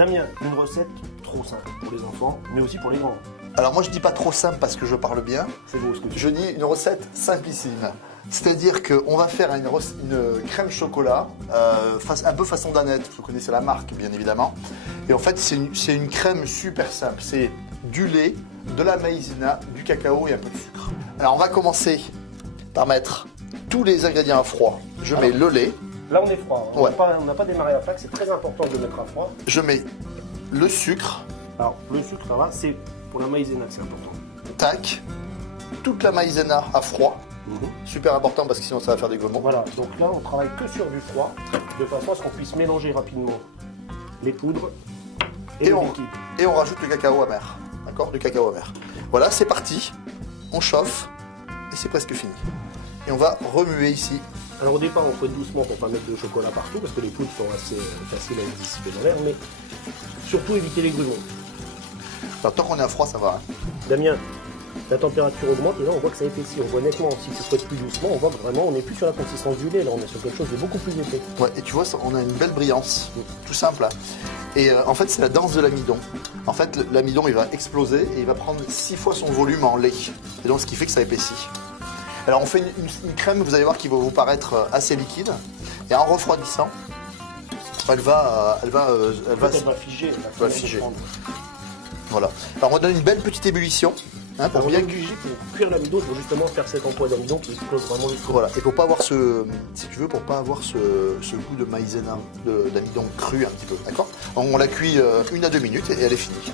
Damien, une recette trop simple pour les enfants, mais aussi pour les grands. Alors moi je dis pas trop simple parce que je parle bien. C'est beau ce que tu dis. Je dis une recette simplissime. C'est-à-dire qu'on va faire une crème chocolat, un peu façon Danette, vous connaissez la marque bien évidemment. Et en fait c'est une crème super simple, c'est du lait, de la maïzena, du cacao et un peu de sucre. Alors on va commencer par mettre tous les ingrédients à froid. Je mets le lait. Là on est froid, hein. Ouais. On n'a pas démarré à flaque, c'est très important de le mettre à froid. Je mets le sucre. Alors le sucre ça va, c'est pour la maïzena que c'est important. Tac. Toute la maïzena à froid. Super important parce que sinon ça va faire des grumeaux. Voilà, donc là on travaille que sur du froid, de façon à ce qu'on puisse mélanger rapidement les poudres et le liquide. Et on rajoute le cacao amer. D'accord? Du cacao amer. Voilà, c'est parti. On chauffe et c'est presque fini. Et on va remuer ici. Alors au départ on fouette doucement pour ne pas mettre de chocolat partout parce que les poudres sont assez faciles à dissiper dans l'air, mais surtout éviter les grumeaux. Alors, tant qu'on est à froid, ça va. Hein. Damien, la température augmente et là on voit que ça épaissit. On voit nettement, si tu fouettes plus doucement, on voit que vraiment on n'est plus sur la consistance du lait, là on est sur quelque chose de beaucoup plus épais. Ouais, et tu vois, on a une belle brillance, tout simple. Hein. Et en fait, c'est la danse de l'amidon. En fait, l'amidon, il va exploser et il va prendre 6 fois son volume en lait. Et donc, ce qui fait que ça épaissit. Alors, on fait une crème, vous allez voir, qui va vous paraître assez liquide. Et en refroidissant, elle va figer. Elle va figer. Voilà. Alors, on va donner une belle petite ébullition. Hein, pour bien cuire l'amidon, pour justement faire cet emploi d'amidon qui explose vraiment jusqu'au. Voilà. Et pour pas avoir si tu veux, pour pas avoir ce goût de maïzena, d'amidon cru un petit peu, d'accord? On la cuit 1 à 2 minutes et elle est finie.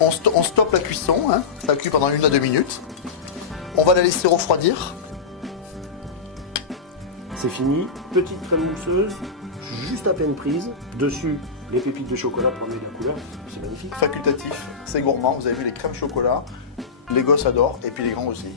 On stoppe la cuisson, hein, ça cuit pendant 1 à 2 minutes. On va la laisser refroidir. C'est fini. Petite crème mousseuse, juste à peine prise. Dessus, les pépites de chocolat pour donner de la couleur. C'est magnifique. Facultatif, c'est gourmand. Vous avez vu les crèmes chocolat. Les gosses adorent et puis les grands aussi.